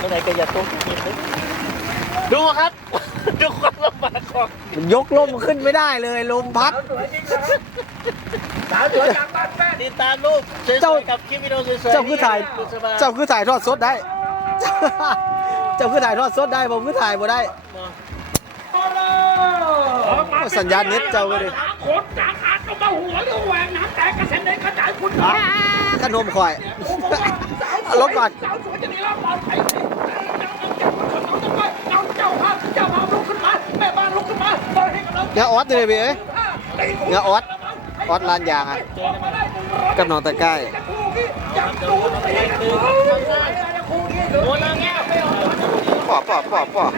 เมื่อไหร่ก็อย่าตกกินเลยดูครับ ดูความลำบากของมันยกลมขึ้นไม่ได้เลยลมพัดสาวสวยจากบ้านแป้นติดตามรูปสวยเจ้าๆกับคลิปวิดีโอสวยๆเจ้าคือถ่ายบุษบเจ้าคือถ่ายทอดสดได้ เจ้าคือถ่ายทอดสดได้ผมคือถ่ายบ่ได้ สัญญาณเน็ตเจ้าก็ดิขนจากอาดก็มาหัวเรื่องแหวงน้ำแตกกระเซ็นในกระจายคุณอ่าขนมข่อยเอารถก่อน สาวสวยจะได้รับปลอดภัยเอาเจ้าภาพเจ้าภาพลุกขึ้นมาแม่บ้านลุกขึ้นมา เงาออสเลยเว้ยเงาออสออสลานยางอะกับน้องตะไคร้คู่นี้อยากดูตีกันคู่นี้คู่นี้โอ้แล้วเนี่ยป่อป่อป่อป่อบ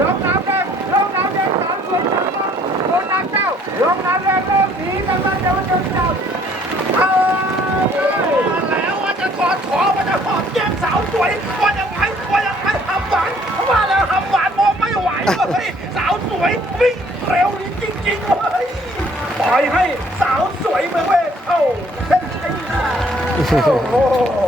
ลงน้ำแดงลงน้ำแดงสาวสวยจากบ้านลงน้ำเจ้าลงน้ำแดงเริ่มดีกันมาเจ้าจ้าเจ้าเอาแล้วว่าจะกอดขอว่าจะหอมแก้มสาวสวยว่าจะไงว่าจะไงทำหวานว่าแล้วทำหวานมองไม่ไหวเลยสาวสวยวิ่งเร็วนี้จริงๆเลยปล่อยให้สาวสวยเมืองเวทเข้าเส้นชัยโอ้โห